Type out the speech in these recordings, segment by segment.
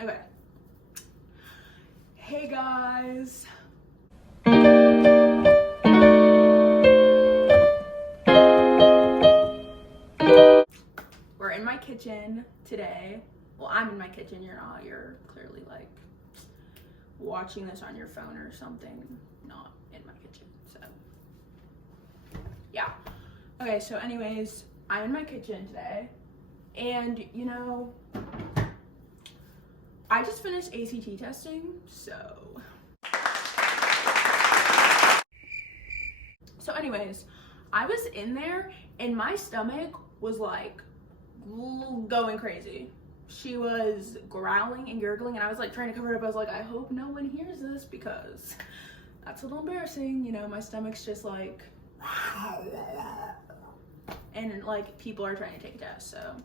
Okay. Hey guys. We're in my kitchen today. Well, I'm in my kitchen, you're not. You're clearly like watching this on your phone or something. Not in my kitchen, so yeah. Okay, so anyways, I'm in my kitchen today. And you know, I just finished ACT testing, so anyways, I was in there and my stomach was like going crazy. She was growling and gurgling and I was like trying to cover it up. I was like, I hope no one hears this because that's a little embarrassing. You know, my stomach's just like, and like people are trying to take tests, so.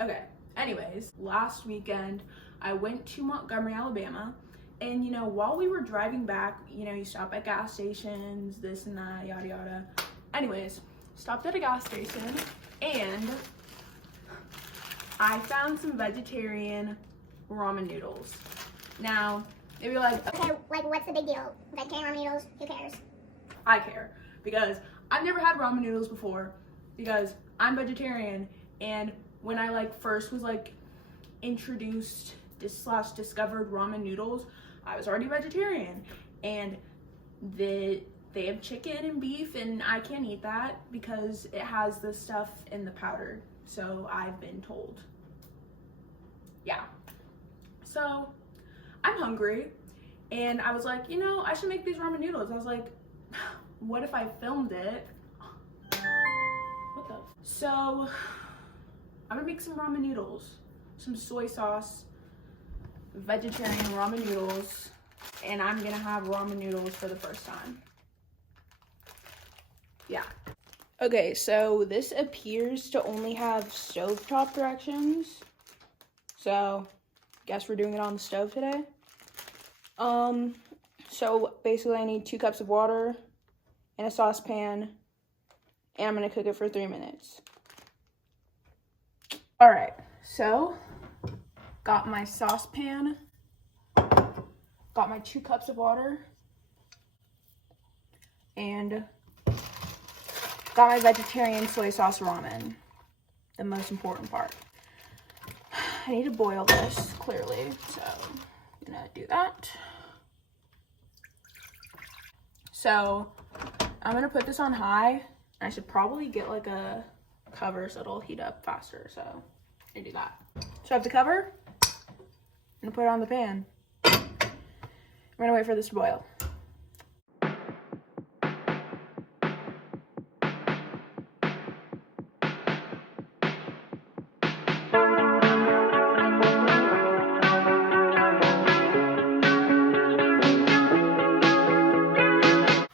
Okay, anyways, last weekend I went to Montgomery, Alabama, and you know, while we were driving back, you know, you stop at gas stations, this and that, yada yada. Anyways, stopped at a gas station and I found some vegetarian ramen noodles. Now, if you're like, okay, like what's the big deal? Vegetarian ramen noodles, who cares? I care because I've never had ramen noodles before because I'm vegetarian, and when I like first was like introduced slash discovered ramen noodles, I was already vegetarian, and they have chicken and beef and I can't eat that because it has the stuff in the powder, so I've been told. Yeah, so I'm hungry and I was like, you know, I should make these ramen noodles. I was like, what if I filmed it? What the? So I'm gonna make some ramen noodles, some soy sauce, vegetarian ramen noodles, and I'm gonna have ramen noodles for the first time. Yeah. Okay, so this appears to only have stovetop directions. So, guess we're doing it on the stove today. So basically I need 2 cups of water in a saucepan, and I'm gonna cook it for 3 minutes. All right, so got my saucepan, got my 2 cups of water, and got my vegetarian soy sauce ramen, the most important part. I need to boil this, clearly, so I'm gonna do that. So I'm gonna put this on high. I should probably get like a cover so it'll heat up faster, so I'm gonna do that. So I have the cover, I'm gonna put it on the pan. I'm gonna wait for this to boil.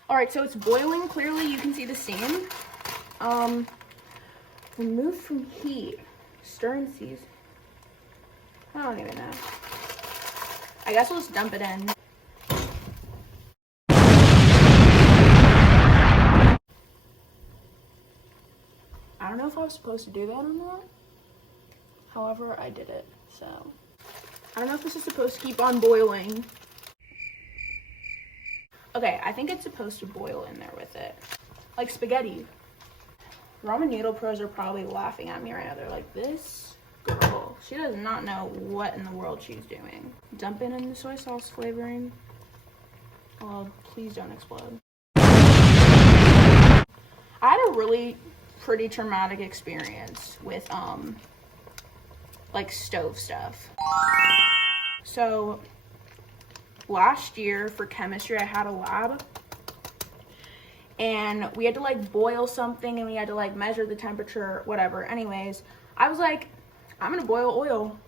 All right, so it's boiling. Clearly you can see the steam. Remove from heat. Stir and season. I don't even know. I guess we'll just dump it in. I don't know if I was supposed to do that or not. However, I did it, so. I don't know if this is supposed to keep on boiling. Okay, I think it's supposed to boil in there with it. Like spaghetti. Ramen noodle pros are probably laughing at me right now. They're like, this girl, she does not know what in the world she's doing. Dump it in the soy sauce flavoring. Oh, please don't explode. I had a really pretty traumatic experience with like stove stuff. So last year for chemistry, I had a lab and we had to like boil something and we had to like measure the temperature, whatever. Anyways, I was like, I'm gonna boil oil.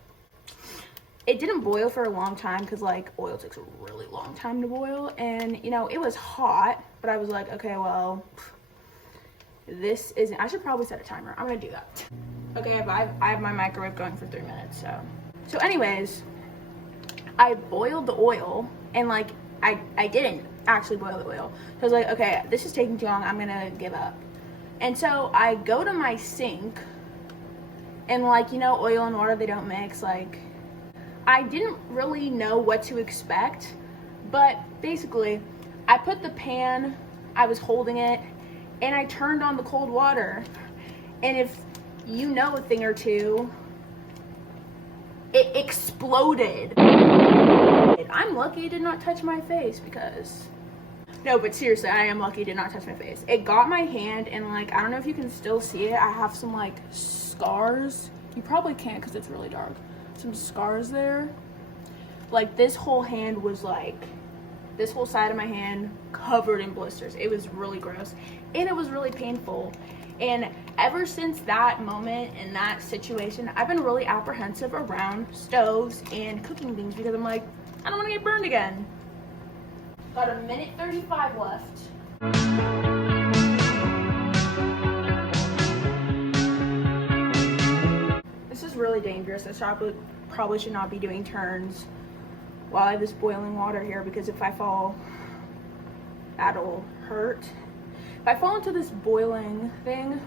It didn't boil for a long time because like oil takes a really long time to boil, and you know, it was hot, but I was like, okay, well, this isn't, I should probably set a timer. I'm gonna do that. Okay, I have my microwave going for 3 minutes, so anyways, I boiled the oil, and like I didn't actually boil the oil. So I was like, okay, this is taking too long, I'm gonna give up. And so I go to my sink, and like, you know, oil and water, they don't mix. Like, I didn't really know what to expect, but basically, I put the pan, I was holding it, and I turned on the cold water. And if you know a thing or two, it exploded. I'm lucky it did not touch my face because... No, but seriously, I am lucky it did not touch my face. It got my hand, and like, I don't know if you can still see it. I have some like scars. You probably can't because it's really dark. Some scars there. Like, this whole hand was like, this whole side of my hand covered in blisters. It was really gross, and it was really painful. And ever since that moment and that situation, I've been really apprehensive around stoves and cooking things because I'm like, I don't want to get burned again. Got a minute 35 left. This is really dangerous. I probably should not be doing turns while I have this boiling water here, because if I fall, that'll hurt. If I fall into this boiling thing,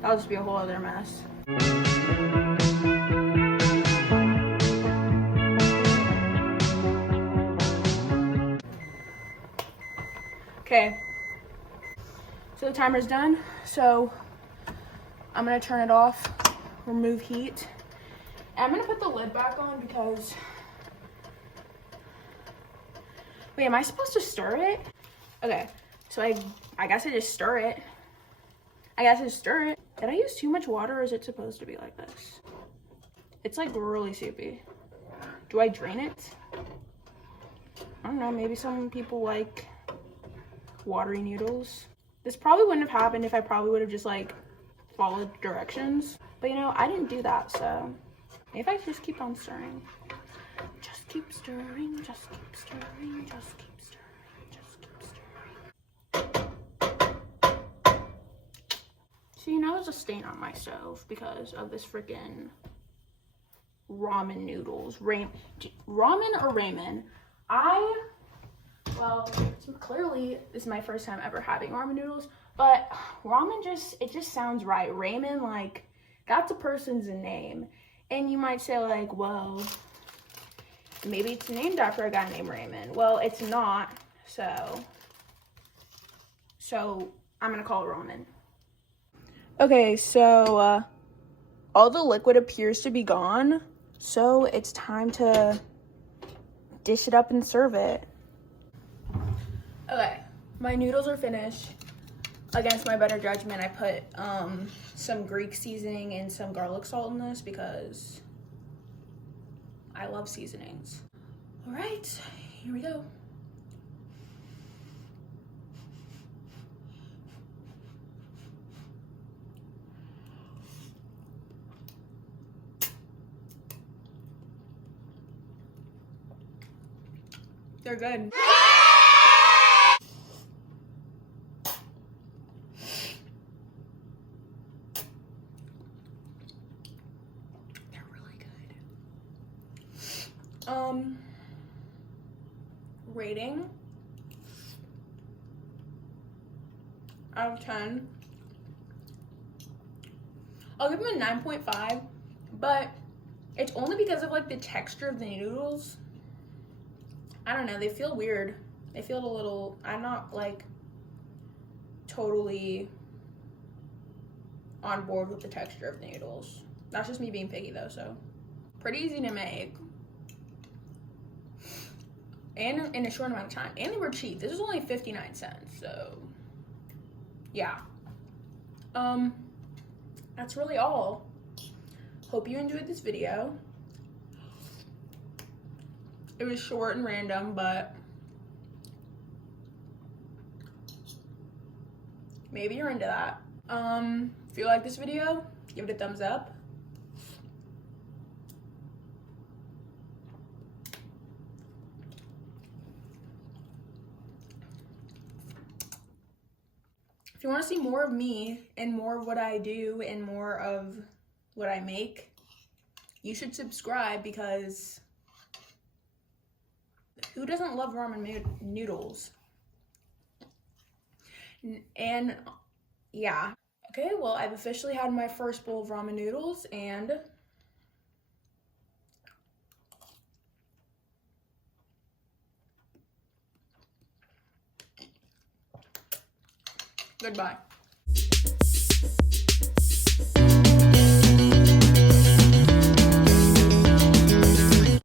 that'll just be a whole other mess. Okay, so the timer's done. So I'm gonna turn it off, remove heat. And I'm gonna put the lid back on because, wait, am I supposed to stir it? Okay, so I guess I just stir it. Did I use too much water, or is it supposed to be like this? It's like really soupy. Do I drain it? I don't know, maybe some people like watery noodles. This probably wouldn't have happened if I probably would have just like followed directions. But you know, I didn't do that, so maybe I just keep on stirring. Just keep stirring, just keep stirring, just keep stirring, just keep stirring. See, now there's a stain on my stove because of this freaking ramen noodles. Ramen or ramen? Well, clearly this is my first time ever having ramen noodles, but ramen it just sounds right. Ramen, like, that's a person's name. And you might say like, well, maybe it's named after a guy named Raymond. Well, it's not, so I'm gonna call it ramen. Okay, so all the liquid appears to be gone, so it's time to dish it up and serve it. Okay, my noodles are finished. Against my better judgment, I put some Greek seasoning and some garlic salt in this because I love seasonings. All right, here we go. They're good. They're really good. Rating out of 10. I'll give them a 9.5, but it's only because of like the texture of the noodles. I don't know, they feel weird. They feel a little, I'm not like totally on board with the texture of the noodles. That's just me being picky though, so. Pretty easy to make. And in a short amount of time. And they were cheap. This was only 59 cents, so yeah. That's really all. Hope you enjoyed this video. It was short and random, but maybe you're into that. If you like this video, give it a thumbs up. If you want to see more of me and more of what I do and more of what I make, you should subscribe because who doesn't love ramen noodles? And yeah. Okay, well, I've officially had my first bowl of ramen noodles and Goodbye.